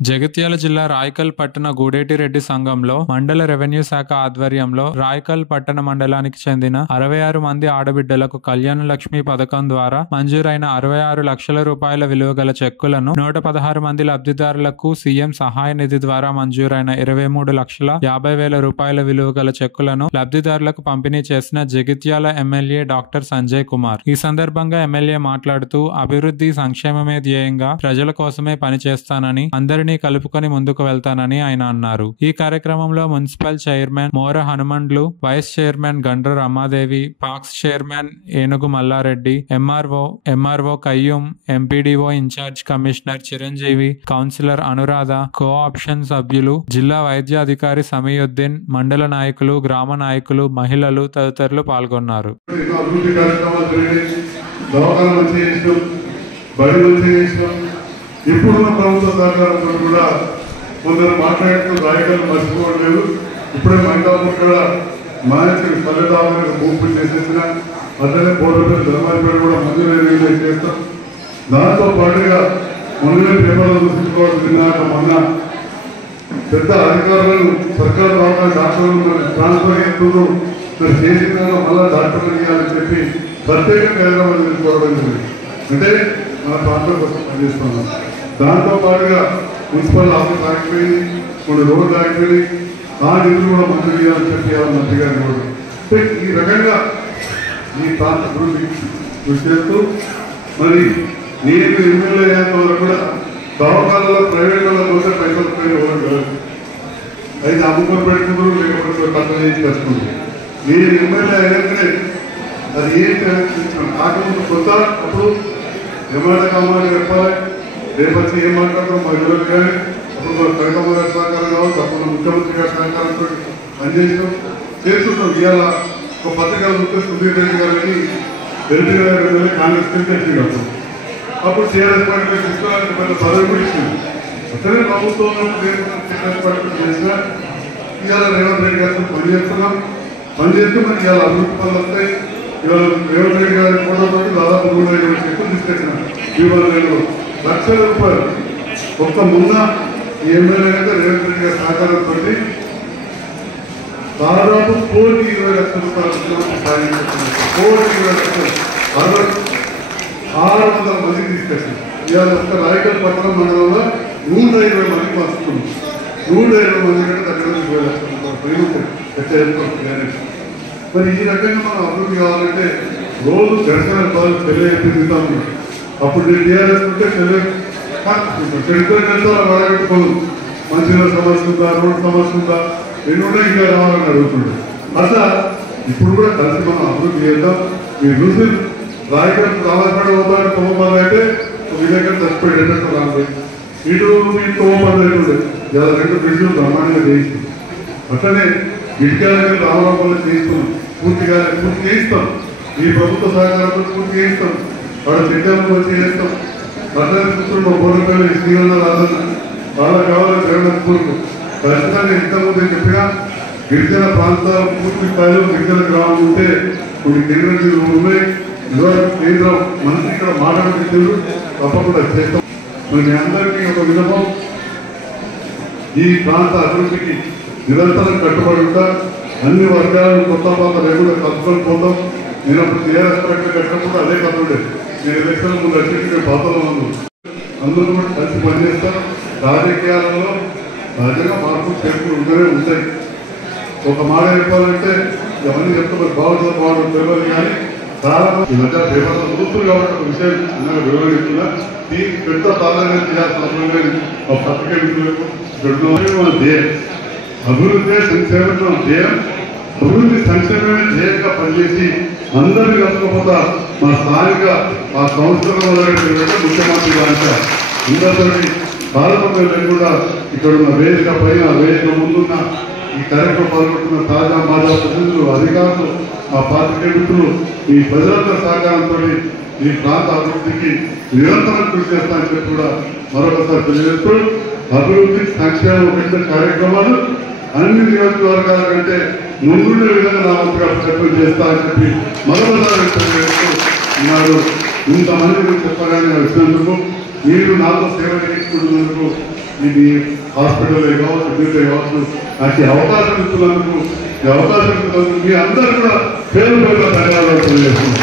జగిత్యాల జిల్లా రాయకల్ పట్టణ గూడేటిరెడ్డి సంఘంలో మండల రెవెన్యూ శాఖ ఆధ్వర్యంలో రాయకల్ పట్టణ మండలానికి చెందిన 66 మంది ఆడబిడ్డలకు కళ్యాణ లక్ష్మి పథకం ద్వారా మంజూరైన 66 లక్షల రూపాయల విలువ గల చెక్కులను 116 మంది లబ్ధిదారులకు సీఎం సహాయ నిధి ద్వారా మంజూరైన 23,50,000 రూపాయల విలువ గల చెక్కులను లబ్ధిదారులకు పంపిణీ చేసిన జగిత్యాల ఎమ్మెల్యే డాక్టర్ సంజయ్ కుమార్. ఈ సందర్భంగా ఎమ్మెల్యే మాట్లాడుతూ అభివృద్ధి సంక్షేమమే ధ్యేయంగా ప్రజల కోసమే పనిచేస్తానని, అందరినీ కలుపుకొని ముందుకు వెళ్తానని ఆయన అన్నారు. ఈ కార్యక్రమంలో municipal chairman Mora Hanumandlu, vice chairman Gandra Ramadevi, PACS chairman Enugu Mallareddy, MRO Kayyum, MPDO incharge commissioner Chiranjeevi, councillor Anuradha, cooption సభ్యులు, జిల్లా వైద్య అధికారి సమీయుద్దీన్, మండల నాయకులు, గ్రామ నాయకులు, మహిళలు తదితరులు పాల్గొన్నారు. ఇప్పుడున్న ప్రభుత్వ సహకారంతో కూడా కొందరు మాట్లాడుతూ రాయకలు మర్చిపోవట్లేదు. ఇప్పుడే మైదాపూర్ కూడా మంచి ఫలితాలను పూర్తి చేసేసిన అట్లనే పోటీ ధర్మాధిపతి కూడా మంజూరు చేస్తాం. దాంతో పాటుగా మొన్న పేపర్లు చూసుకోవాల్సిన మొన్న పెద్ద అధికారులను సర్కారు డాక్టర్లు ట్రాన్స్ఫర్ చేస్తున్నారు, చేసిన మళ్ళా డాక్టర్లు ఇవ్వాలని చెప్పి ప్రత్యేకంగా హైదరాబాద్ తీసుకోవడం జరిగింది. అంటే మన ప్రాంతం కోసం పనిచేస్తున్నాం. దాంతో పాటుగా మున్సిపల్ ఆఫీస్ ఆగిపోయింది, కొన్ని రోడ్లు ఆగిపోయి ఆ నిధులు కూడా మంజూరు చేయాలని చెప్పి మంత్రి గారిని కూడా. అంటే ఈ రకంగా ఈ ప్రాంత అభివృద్ధి కృషి చేస్తూ మరి నేను ఎమ్మెల్యే అయ్యేంత వరకు కూడా దవాఖానాలో ప్రైవేట్ వాళ్ళ కోసం పైసలు కాదు, అయితే అమ్ముకొని పెట్టుకుంటారు, లేకపోతే ఖర్చు చేసి కట్టుకుంటారు. నేను ఎమ్మెల్యే అయ్యాకనే అది ఏంటి కాకముందు కొత్త అప్పుడు ఎమ్మెల్యే కావాలి చెప్పాలి, రేపటి ఏం మాట్లాడతాం మా యువకు కానీ అప్పుడు కవితమ్మ గారి సహకారం కావచ్చు, అప్పుడు ముఖ్యమంత్రి గారి సహకారంతో పనిచేసినాం చేస్తున్నాం. ఇవాళ ఒక పత్రికలు ముఖ్య సుధీర్ రెడ్డి గారిని ఎల్టీ గారి కాంగ్రెస్ తెలిసి కడతాం. అప్పుడు టీఆర్ఎస్ పార్టీ తీసుకోవడానికి పెద్ద పదవి కూడా ఇచ్చింది. అట్లనే ప్రభుత్వంలో టీఆర్ఎస్ పార్టీ చేసినా ఇవాళ రేవంత్ రెడ్డి గారితో పనిచేస్తున్నాం. పనిచేస్తూ మనకి ఇవాళ అభివృద్ధి పనులు వస్తాయి. ఇవాళ రేవంత్ రెడ్డి గారి ఫోటోతో దాదాపు 3,500 చెక్కులు తీసుకొచ్చిన ఇవాళ 2 లక్షల రూపాయలు ఒక్క ముందు ఎమ్మెల్యే రేవంత్ రెడ్డి గారి సహకారంతో దాదాపు 1,20,00,000 రూపాయలు సాయం చేస్తున్నారు. 1,20,00,000 600 మందికి తీసుకొచ్చింది. ఇవాళ ఒక్క రాయకల్ పట్టణ మండలంలో 120 మందికి వస్తుంది. 120 మంది కంటే దగ్గర 20,00,000 రూపాయలు. మరి ఈ రకంగా మనం అభివృద్ధి కావాలంటే రోజు దర్శన బాలు తెలియజేస్తాము. అప్పుడు నేను టీఆర్ఎస్ ఉంటే చెడుతో వాడగట్టుకోదు, మంచిగా సమస్య ఉందా, రోడ్డు సమస్య ఉందా, ఎన్నుంటే ఇంకా రావాలని అడుగుతుండే. అట్లా ఇప్పుడు కూడా కలిసి మనం అభివృద్ధి చేద్దాం. మీరు చూసి రాయకల్ రావాల్పడి పోతాడు తోమపాలు అయితే విలేకరు చచ్చిపోయి రాబోయే ఇటు మీ తోమపాలు అయితే ఇలా 2 బ్రిడ్జ్లు బ్రహ్మాండంగా చేయిస్తాం. అట్లనే ఇటుకాలకి రామరాపల్లి చేయిస్తున్నాం, పూర్తి చేయిస్తాం. ఈ ప్రభుత్వ సహకారంతో పూర్తి చేయిస్తాం. వాడు సిద్ధాంతం వచ్చి చేస్తాం. అట్లనే చూస్తున్న బోర్డుపల్లి శ్రీరంగ రాజన్న వాళ్ళకి కావాలి జగన్పూర్కు ఖచ్చితంగా ఇంతకుముందు చెప్పినా గిరిజన ప్రాంతాలు పూర్తి స్థాయిలో గిరిజన గ్రామం ఉంటే కొన్ని కేంద్ర ఉన్నాయి. కేంద్రం మంత్రి ఇక్కడ మాట్లాడుతున్నారు, తప్పకుండా చేస్తాం. మీ అందరికీ ఒక విన్నపం, ఈ ప్రాంత అభివృద్ధికి నిరంతరం కట్టుబడి ఉంటా. అన్ని వర్గాలను కొత్త పాత లేకుండా కలుపుకొని పోతాం. నేను అప్పుడు టీఆర్ఎస్ పార్టీ కట్టినప్పుడు అదే కథ. నేను ఎలక్షన్ ముందు వచ్చి పాతలో అందరూ కూడా కలిసి పనిచేస్తాం. రాజకీయాలలో సహజంగా మార్పులు చేర్పులు ఉంటూనే ఉంటాయి. ఒక మాట చెప్పాలంటే ఎవరిని చెప్తే బాగుంటుంది తెలియదు, కానీ చాలా ఈ మధ్య పేపర్లో చూస్తున్నారు కాబట్టి ఒక విషయం చిన్నగా వివరిస్తున్నా. దీనికి పెద్ద ప్రాధాన్యత చేయాల్సిన ఒక పత్రిక మన ధ్యేయం అభివృద్ధి సంక్షేమంలో ధ్యేయం. అభివృద్ధి సంక్షేమమే ధ్యేయంగా పనిచేసి అందరినీ కలుపుకోపోతా మా స్థానిక ఆ సంస్థల ముఖ్యమంత్రి గాంచ అందరితోటి బాధపడే లేకుండా ఇక్కడ ఉన్న వేదిక పైన వేదిక ముందున్న ఈ కార్యక్రమం పాల్గొంటున్న తాజా మాజా ప్రతినిధులు, అధికారులు, మా పాత్రికేయులు, ఈ ప్రజలందరి సహకారంతో ఈ ప్రాంత అభివృద్ధికి నిరంతరం కృషి చేస్తానని చెప్పి కూడా మరొకసారి తెలియజేస్తూ అభివృద్ధి సంక్షేమ కార్యక్రమాలు అన్ని నియోజకవర్గాల కంటే ముందుండే విధంగా నా వంతుగా ప్రయత్నం చేస్తానని చెప్పి మరొకసారి తెలియజేస్తూ ఉన్నారు. ఇంతమంది చెప్పగానే వచ్చినందుకు మీరు నాతో సేవ చేయించుకుంటున్నందుకు ఇది హాస్పిటల్ కావచ్చు, దీంట్లో కావచ్చు, నాకు ఈ అవకాశం ఇస్తున్నందుకు, ఈ అవకాశం ఇస్తున్నందుకు మీ అందరూ కూడా పేరు పేరు ధన్యవాదాలు తెలియజేస్తున్నాను.